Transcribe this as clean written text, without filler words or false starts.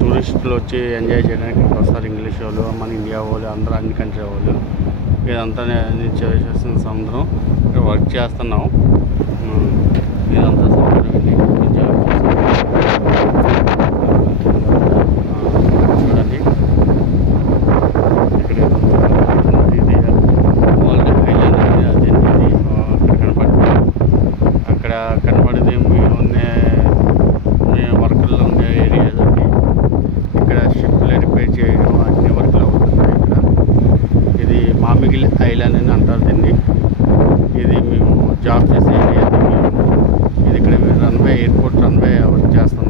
టూరిస్టులు వచ్చి ఎంజాయ్ చేయడానికి ఇక్కడికి వస్తారు. ఇంగ్లీష్ వాళ్ళు, మన ఇండియా వాళ్ళు, అందరూ అన్ని కంట్రీ వాళ్ళు. ఇదంతా చేస్తున్న సముద్రం. ఇక్కడ వర్క్ చేస్తున్నాం. ఇదంతా సముద్రం అండి. చూడండి, ఇక్కడ ఇది వరల్డ్ హైలాండ్ అనేది అదేంటి ఇది కనపడుతుంది. అక్కడ కనపడేది మేము వర్కుల్లో ఉండే ఏరియాస్ అండి. ఇక్కడ షిప్లు రిపేర్ చేయడం అన్ని వర్క్లు అవుతున్నాయి. ఇక్కడ ఇది మామిగిల్ ఐలాండ్ అని అంటారు దీన్ని. ఇది మేము జాబ్ చేసే ఏరియా. ఇది ఇక్కడ ఎయిర్పోర్ట్ రన్వే వర్క్ చేస్తాం.